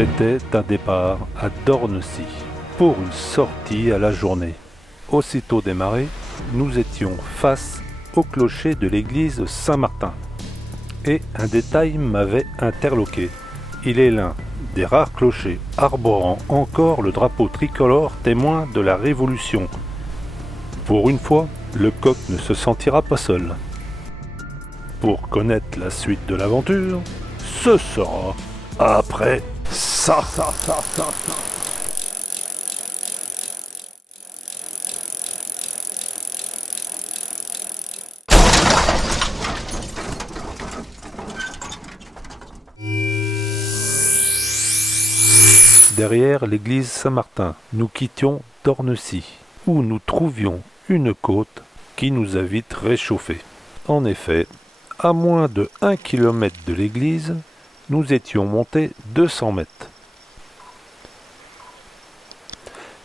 C'était un départ à Dornecy pour une sortie à la journée. Aussitôt démarré, nous étions face au clocher de l'église Saint-Martin. Et un détail m'avait interloqué. Il est l'un des rares clochers arborant encore le drapeau tricolore témoin de la Révolution. Pour une fois, le coq ne se sentira pas seul. Pour connaître la suite de l'aventure, ce sera après ça. Derrière l'église Saint-Martin, nous quittions Dornecy, où nous trouvions une côte qui nous a vite réchauffés. En effet, à moins de 1 km de l'église, nous étions montés 200 mètres.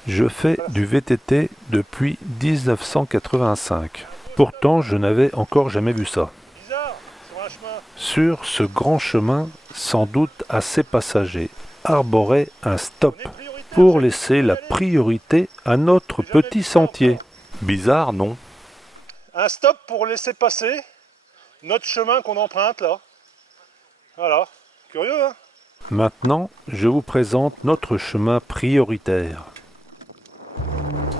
Je fais du VTT depuis 1985. Pourtant, je n'avais encore jamais vu ça. Sur ce grand chemin, sans doute assez passager, arborait un stop pour laisser la priorité à notre petit sentier. Bizarre, non? Un stop pour laisser passer notre chemin qu'on emprunte là. Voilà, curieux hein? Maintenant, je vous présente notre chemin prioritaire.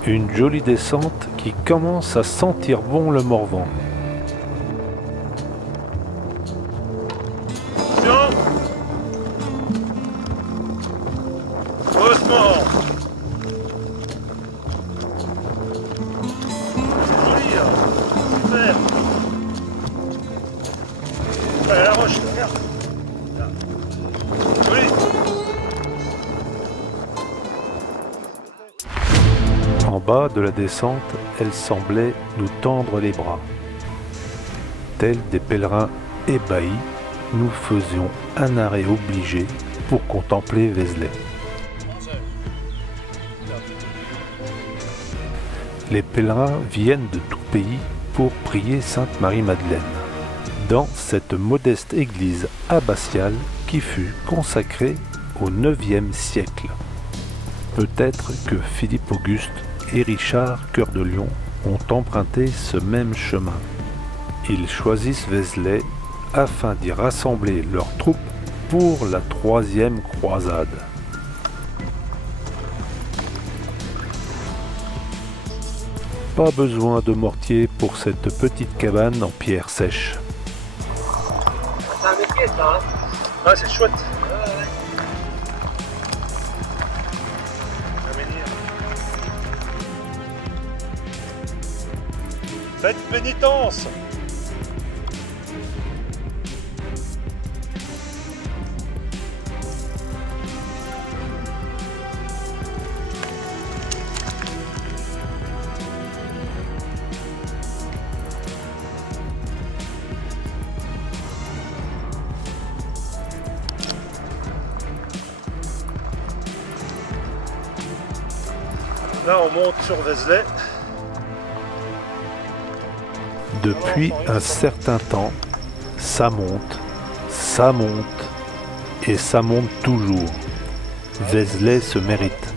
Une jolie descente qui commence à sentir bon le Morvan. Attention! Doucement! C'est joli là! Super! Ouais, la roche, regarde! Là. Joli! En bas de la descente, elle semblait nous tendre les bras. Tels des pèlerins ébahis, nous faisions un arrêt obligé pour contempler Vézelay. Les pèlerins viennent de tout pays pour prier Sainte Marie-Madeleine, dans cette modeste église abbatiale qui fut consacrée au IXe siècle. Peut-être que Philippe Auguste et Richard Cœur de Lion ont emprunté ce même chemin. Ils choisissent Vézelay afin d'y rassembler leurs troupes pour la 3e croisade. Pas besoin de mortier pour cette petite cabane en pierre sèche. C'est un métier ça, hein? Ouais, c'est chouette! Faites pénitence! Là, on monte sur Vézelay. Depuis un certain temps, ça monte et ça monte toujours. Vézelay se mérite.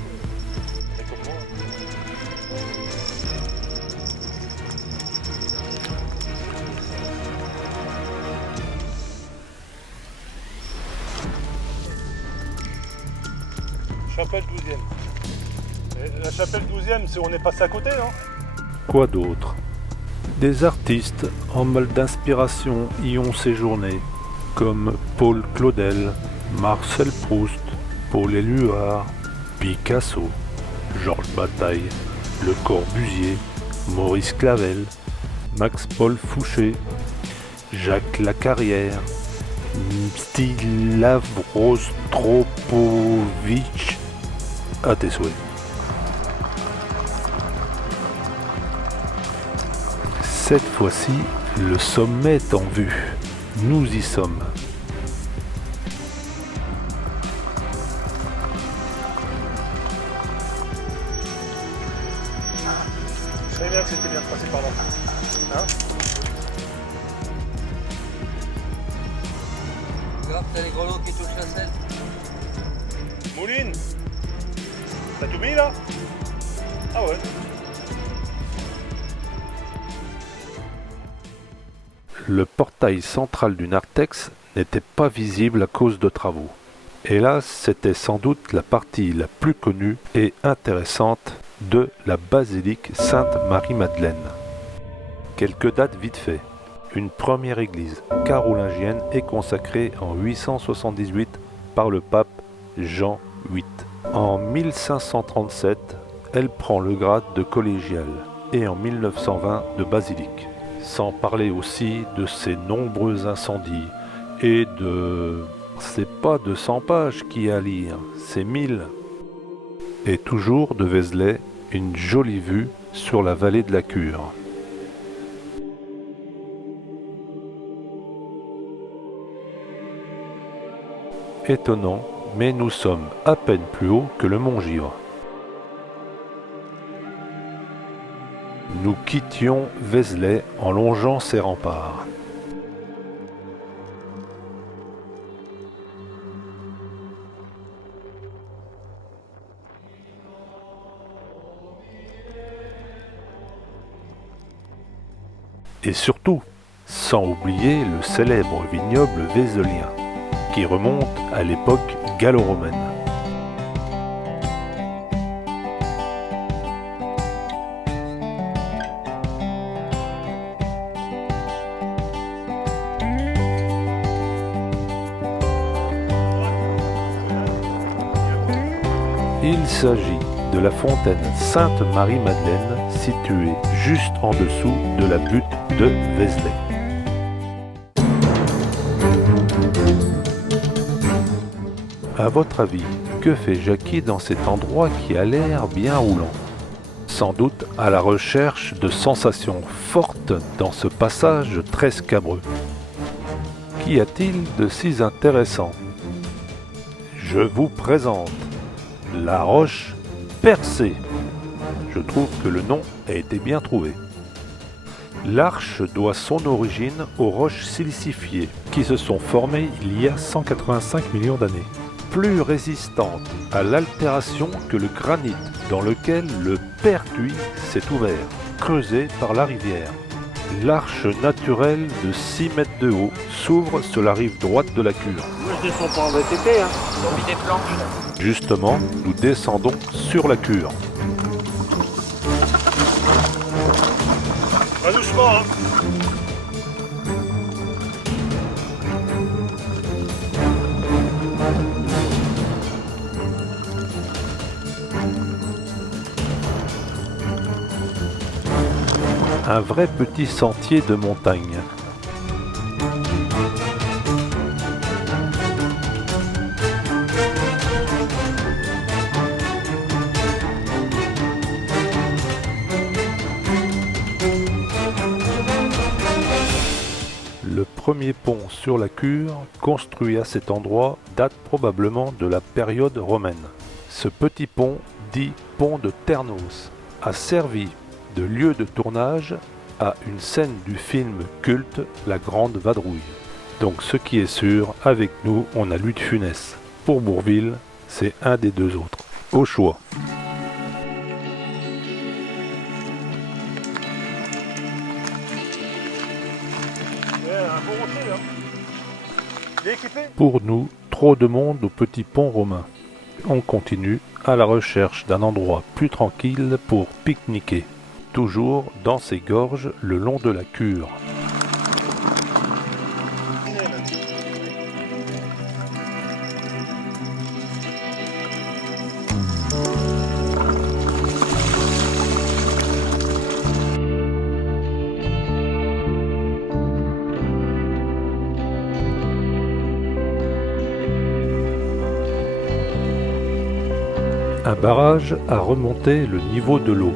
Chapelle 12e. Et la chapelle 12e, c'est où on est passé à côté, non? Quoi d'autre? Des artistes en mal d'inspiration y ont séjourné, comme Paul Claudel, Marcel Proust, Paul Éluard, Picasso, Georges Bataille, Le Corbusier, Maurice Clavel, Max-Paul Fouché, Jacques Lacarrière, Mstislav Rostropovitch, à tes souhaits. Cette fois-ci, le sommet est en vue. Nous y sommes. Je savais bien que c'était bien de passer par là. Hein? Regarde, t'as les grelots qui touchent la selle. Mouline, t'as tout mis là? Ah ouais. Le portail central du narthex n'était pas visible à cause de travaux. Hélas, c'était sans doute la partie la plus connue et intéressante de la basilique Sainte-Marie-Madeleine. Quelques dates vite fait. Une première église carolingienne est consacrée en 878 par le pape Jean VIII. En 1537, elle prend le grade de collégiale et en 1920 de basilique. Sans parler aussi de ses nombreux incendies et de... c'est pas 200 pages qu'il y a à lire, c'est 1000. Et toujours de Vézelay, une jolie vue sur la vallée de la Cure. Étonnant, mais nous sommes à peine plus haut que le mont Givre. Nous quittions Vézelay en longeant ses remparts. Et surtout, sans oublier le célèbre vignoble vézelien, qui remonte à l'époque gallo-romaine. Il s'agit de la fontaine Sainte-Marie-Madeleine située juste en dessous de la butte de Vézelay. À votre avis, que fait Jackie dans cet endroit qui a l'air bien roulant? Sans doute à la recherche de sensations fortes dans ce passage très scabreux. Qu'y a-t-il de si intéressant? Je vous présente la roche percée. Je trouve que le nom a été bien trouvé. L'arche doit son origine aux roches silicifiées qui se sont formées il y a 185 millions d'années. Plus résistante à l'altération que le granit dans lequel le pertuis s'est ouvert, creusé par la rivière. L'arche naturelle de 6 mètres de haut s'ouvre sur la rive droite de la Cure. Moi je descends pas en VTT, hein. J'ai mis des planches. Justement, nous descendons sur la Cure. Pas doucement, hein. Un vrai petit sentier de montagne. Le premier pont sur la Cure, construit à cet endroit, date probablement de la période romaine. Ce petit pont, dit pont de Ternos, a servi de lieu de tournage à une scène du film culte La Grande Vadrouille. Donc ce qui est sûr, avec nous, on a Louis de Funès. Pour Bourvil, c'est un des deux autres. Au choix. Un beau rocher, hein. Il est équipé. Pour nous, trop de monde au petit pont romain. On continue à la recherche d'un endroit plus tranquille pour pique-niquer. Toujours dans ces gorges le long de la Cure. Un barrage a remonté le niveau de l'eau.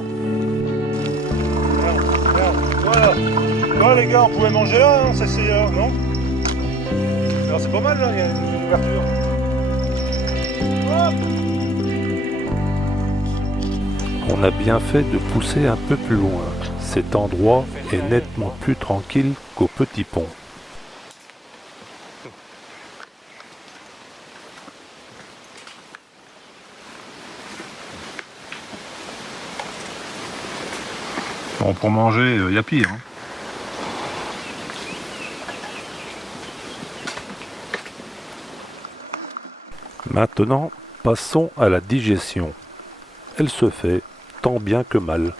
Regarde, voilà. Voilà les gars, on pouvait manger là, hein, c'est non? Alors c'est pas mal là, il y a une ouverture. Hop. On a bien fait de pousser un peu plus loin. Cet endroit est nettement plus tranquille qu'au petit pont. Bon, pour manger, il y a pire. Hein. Maintenant, passons à la digestion. Elle se fait tant bien que mal.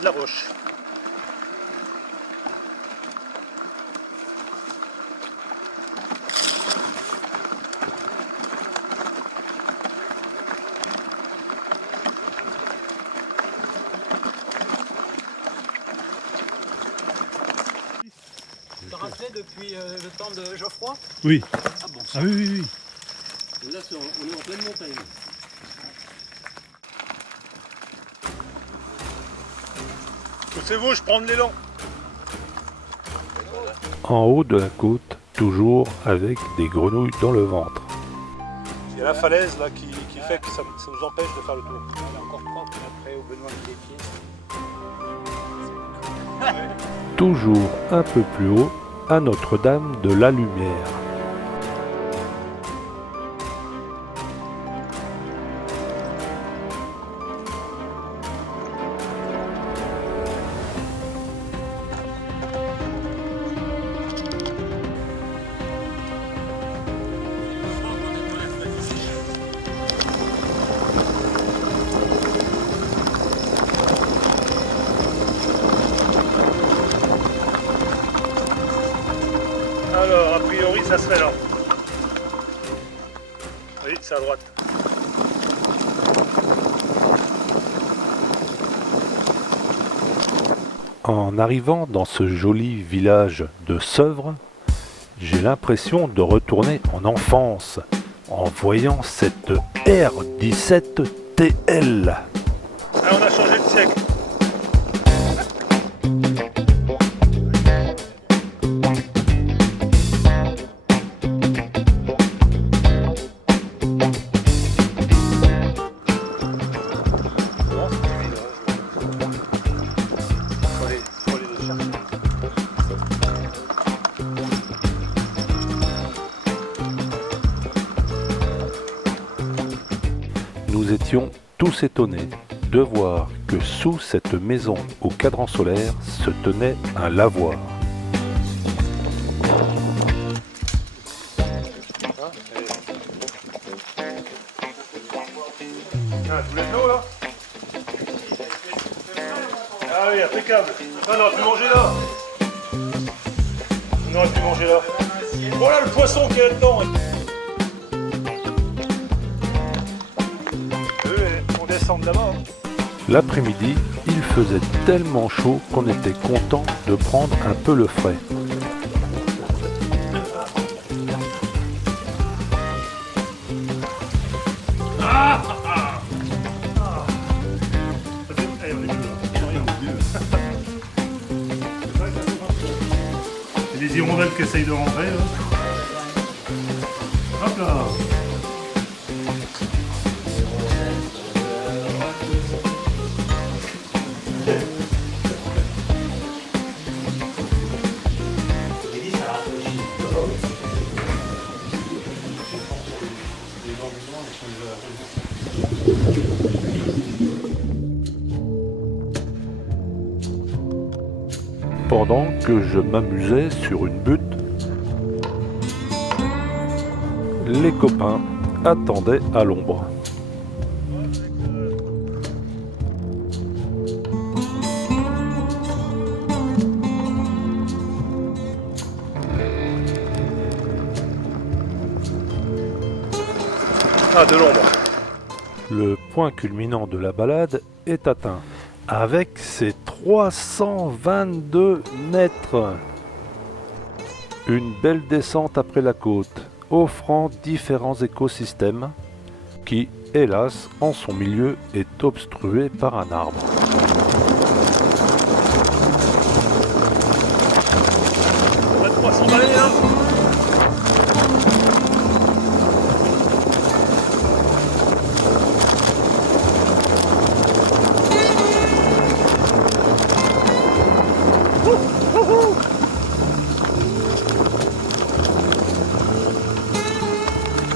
De la roche. Tu te rappelais depuis le temps de Geoffroy? Oui. Ah bon. Ah oui, oui, oui. Là, on est en pleine montagne. Poussez-vous, je prends de l'élan. En haut de la côte, toujours avec des grenouilles dans le ventre. Il y a la falaise là qui fait que ça nous empêche de faire le tour. Elle est encore propre après au Benoît des pieds. Toujours un peu plus haut, à Notre-Dame de la Lumière. Alors, a priori, ça se fait là. Oui, c'est à droite. En arrivant dans ce joli village de Seuvres, j'ai l'impression de retourner en enfance en voyant cette R17 TL. Ah, on a changé de siècle. Nous étions tous étonnés de voir que sous cette maison au cadran solaire se tenait un lavoir. Ah, tu voulais de l'eau là? Ah oui, impeccable. Non, on aurait pu manger là. On aurait pu manger là. Voilà le poisson qui est là-dedans. On descend de là-bas. Hein. L'après-midi, il faisait tellement chaud qu'on était content de prendre un peu le frais. Il y a des hirondelles qui essayent de rentrer. Là. Hop là. Pendant que je m'amusais sur une butte, les copains attendaient à l'ombre. Ah, de l'ombre. Le point culminant de la balade est atteint, avec ses 322 mètres. Une belle descente après la côte, offrant différents écosystèmes qui, hélas, en son milieu est obstrué par un arbre. On va 300 balais là.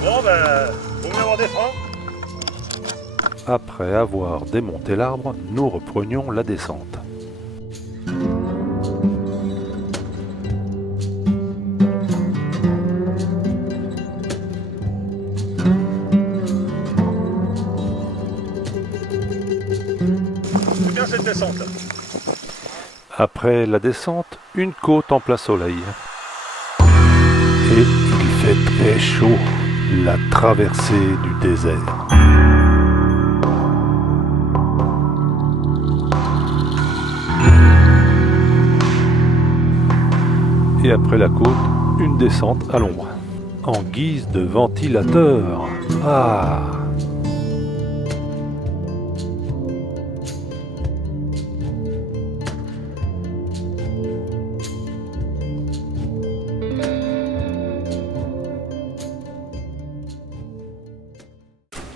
Bon ben, vaut mieux avoir des freins. Après avoir démonté l'arbre, nous reprenions la descente. C'est bien cette descente là. Après la descente, une côte en plein soleil. Et il fait très chaud, la traversée du désert. Et après la côte, une descente à l'ombre, en guise de ventilateur. Ah!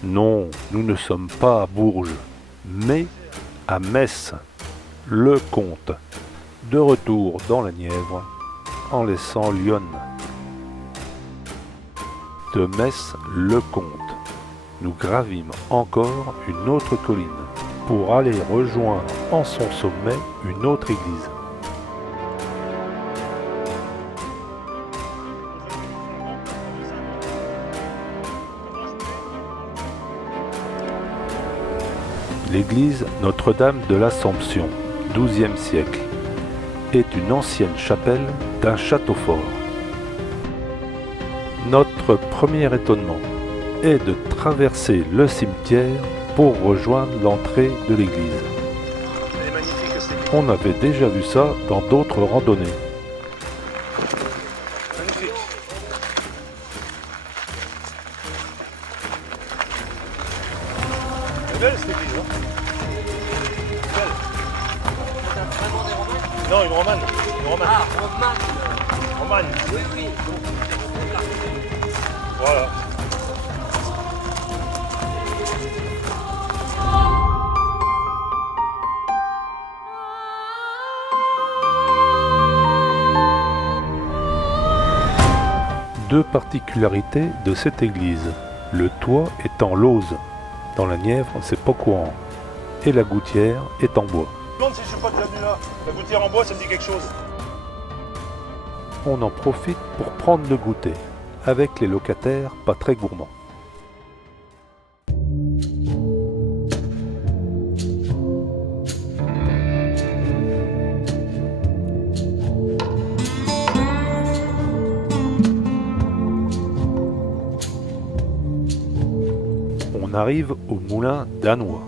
Non, nous ne sommes pas à Bourges, mais à Metz, le comte, de retour dans la Nièvre, en laissant Lyon. De Metz, le comte, nous gravîmes encore une autre colline, pour aller rejoindre en son sommet une autre église. L'église Notre-Dame de l'Assomption, XIIe siècle, est une ancienne chapelle d'un château fort. Notre premier étonnement est de traverser le cimetière pour rejoindre l'entrée de l'église. Elle est magnifique cette église. On avait déjà vu ça dans d'autres randonnées. Magnifique. Elle est belle cette église, hein. Belle. Vraiment des romans? Non, une romane. Une romane. Ah, romane. Romane. Oui, oui. Donc, Voilà. Deux particularités de cette église. Le toit est en lauze. Dans la Nièvre, c'est pas courant. Et la gouttière est en bois. Je me demande si je suis pas déjà venu là. La gouttière en bois, ça me dit quelque chose. On en profite pour prendre le goûter, avec les locataires pas très gourmands. On arrive au moulin danois,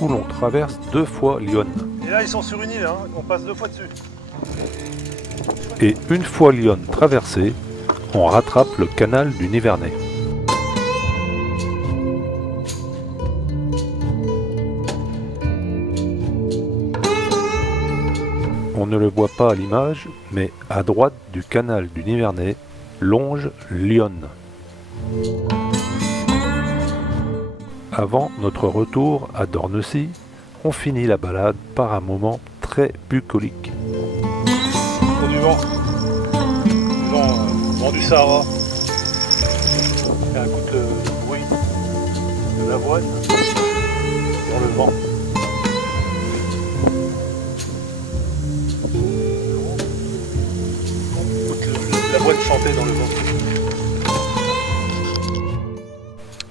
où l'on traverse 2 fois Lyon. Et là, ils sont sur une île, hein. On passe 2 fois dessus. Et une fois Lyon traversé, on rattrape le canal du Nivernais. On ne le voit pas à l'image, mais à droite du canal du Nivernais longe Lyon. Avant notre retour à Dornecy, on finit la balade par un moment très bucolique. Il y a du vent. Vent du Sahara. Et écoute le bruit de l'avoine dans le vent. Écoute l'avoine chanter dans le vent.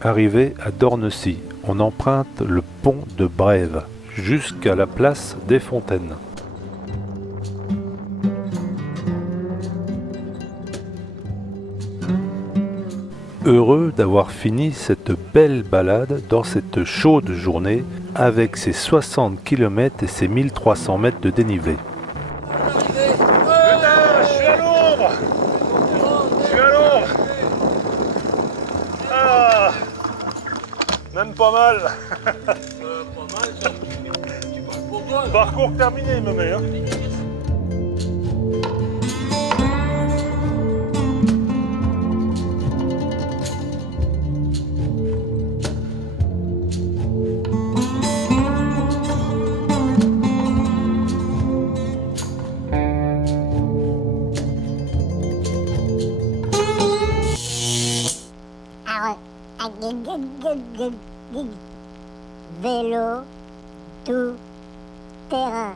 Arrivé à Dornecy, on emprunte le pont de Brève jusqu'à la place des Fontaines. Heureux d'avoir fini cette belle balade dans cette chaude journée avec ses 60 km et ses 1300 mètres de dénivelé. Putain, je suis à l'ombre. Je suis à l'ombre. Ah, même pas mal. pas mal, ça. Tu parles pour toi. Parcours terminé, il me met. Hein. Vélo. tout terrain.